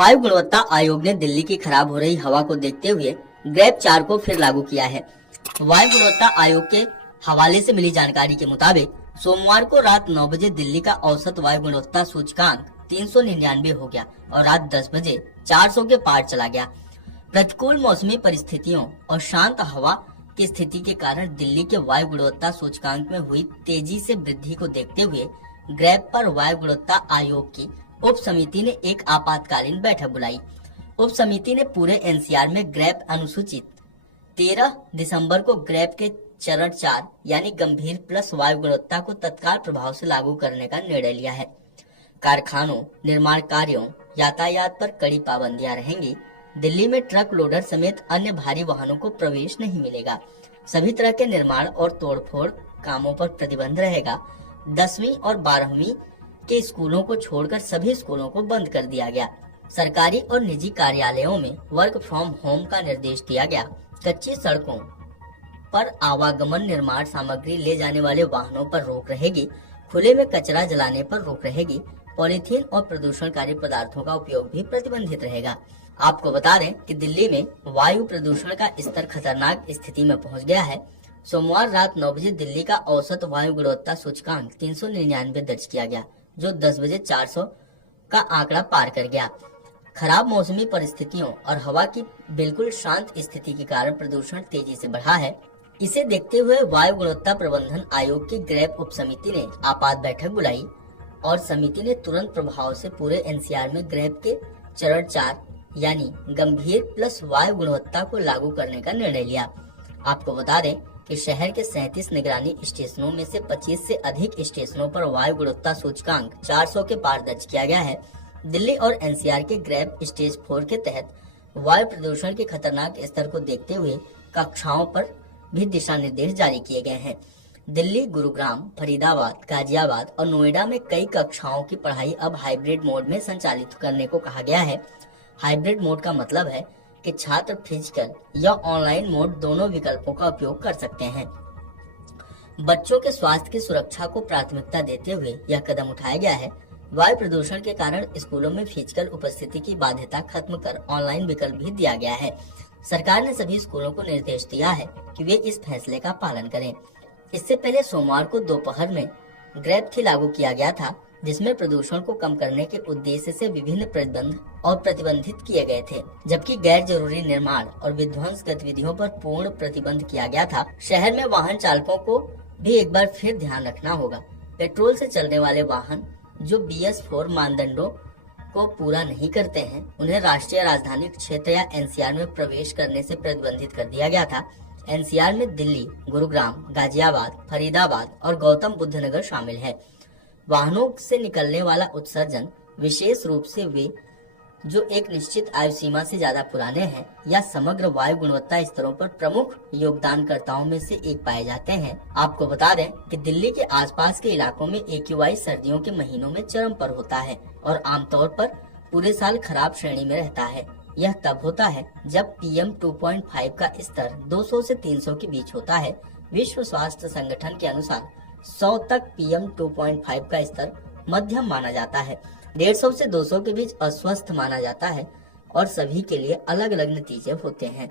वायु गुणवत्ता आयोग ने दिल्ली की खराब हो रही हवा को देखते हुए ग्रेप 4 को फिर लागू किया है। वायु गुणवत्ता आयोग के हवाले से मिली जानकारी के मुताबिक सोमवार को रात 9 बजे दिल्ली का औसत वायु गुणवत्ता सूचकांक 399 हो गया और रात 10 बजे 400 के पार चला गया। प्रतिकूल मौसमी परिस्थितियों और शांत हवा की स्थिति के कारण दिल्ली के वायु गुणवत्ता सूचकांक में हुई तेजी से वृद्धि को देखते हुए ग्रेप पर वायु गुणवत्ता आयोग की उप समिति ने एक आपातकालीन बैठक बुलाई। उप समिति ने पूरे एनसीआर में ग्रेप अनुसूचित 13 दिसंबर को ग्रेप के चरण 4 यानी गंभीर प्लस वायु गुणवत्ता को तत्काल प्रभाव से लागू करने का निर्णय लिया है। कारखानों, निर्माण कार्यों, यातायात पर कड़ी पाबंदियां रहेंगी। दिल्ली में ट्रक लोडर समेत अन्य भारी वाहनों को प्रवेश नहीं मिलेगा। सभी तरह के निर्माण और तोड़फोड़ कामों पर प्रतिबंध रहेगा। 10वीं और 12वीं के स्कूलों को छोड़कर सभी स्कूलों को बंद कर दिया गया। सरकारी और निजी कार्यालयों में वर्क फ्रॉम होम का निर्देश दिया गया। कच्ची सड़कों पर आवागमन, निर्माण सामग्री ले जाने वाले वाहनों पर रोक रहेगी। खुले में कचरा जलाने पर रोक रहेगी। पॉलीथीन और प्रदूषणकारी पदार्थों का उपयोग भी प्रतिबंधित रहेगा। आपको बता दें कि दिल्ली में वायु प्रदूषण का स्तर खतरनाक स्थिति में पहुंच गया है। सोमवार रात 9 बजे दिल्ली का औसत वायु गुणवत्ता सूचकांक 399 दर्ज किया गया, जो 10 बजे 400 का आंकड़ा पार कर गया। खराब मौसमी परिस्थितियों और हवा की बिल्कुल शांत स्थिति के कारण प्रदूषण तेजी से बढ़ा है। इसे देखते हुए वायु गुणवत्ता प्रबंधन आयोग की ग्रेप उप समिति ने आपात बैठक बुलाई और समिति ने तुरंत प्रभाव से पूरे एनसीआर में ग्रेप के चरण 4 यानी गंभीर प्लस वायु गुणवत्ता को लागू करने का निर्णय लिया। आपको बता दें कि शहर के 37 निगरानी स्टेशनों में से 25 से अधिक स्टेशनों पर वायु गुणवत्ता सूचकांक 400 के पार दर्ज किया गया है। दिल्ली और एनसीआर के ग्रेप स्टेज 4 के तहत वायु प्रदूषण के खतरनाक स्तर को देखते हुए कक्षाओं पर भी दिशा निर्देश जारी किए गए हैं। दिल्ली, गुरुग्राम, फरीदाबाद, गाजियाबाद और नोएडा में कई कक्षाओं की पढ़ाई अब हाइब्रिड मोड में संचालित करने को कहा गया है। हाइब्रिड मोड का मतलब है कि छात्र फिजिकल या ऑनलाइन मोड दोनों विकल्पों का उपयोग कर सकते हैं। बच्चों के स्वास्थ्य की सुरक्षा को प्राथमिकता देते हुए यह कदम उठाया गया है। वायु प्रदूषण के कारण स्कूलों में फिजिकल उपस्थिति की बाध्यता खत्म कर ऑनलाइन विकल्प भी दिया गया है। सरकार ने सभी स्कूलों को निर्देश दिया है कि वे इस फैसले का पालन करें। इससे पहले सोमवार को दोपहर में ग्रेप 3 लागू किया गया था, जिसमें प्रदूषण को कम करने के उद्देश्य से विभिन्न प्रतिबंध और प्रतिबंधित किए गए थे, जबकि गैर जरूरी निर्माण और विध्वंस गतिविधियों पर पूर्ण प्रतिबंध किया गया था। शहर में वाहन चालकों को भी एक बार फिर ध्यान रखना होगा। पेट्रोल से चलने वाले वाहन जो BS4 मानदंडों को पूरा नहीं करते हैं, उन्हें राष्ट्रीय राजधानी क्षेत्र या एनसीआर में प्रवेश करने से प्रतिबंधित कर दिया गया था। एनसीआर में दिल्ली, गुरुग्राम, गाजियाबाद, फरीदाबाद और गौतम बुद्ध नगर शामिल है। वाहनों से निकलने वाला उत्सर्जन, विशेष रूप से वे जो एक निश्चित आयु सीमा से ज्यादा पुराने हैं या समग्र वायु गुणवत्ता स्तरों पर प्रमुख योगदानकर्ताओं में से एक पाए जाते हैं। आपको बता दें कि दिल्ली के आसपास के इलाकों में AQI सर्दियों के महीनों में चरम पर होता है और आमतौर पर पूरे साल खराब श्रेणी में रहता है। यह तब होता है जब PM 2.5 का स्तर 200 से 300 के बीच होता है। विश्व स्वास्थ्य संगठन के अनुसार 100 तक PM 2.5 का स्तर मध्यम माना जाता है। 150 से 200 के बीच अस्वस्थ माना जाता है और सभी के लिए अलग अलग नतीजे होते हैं।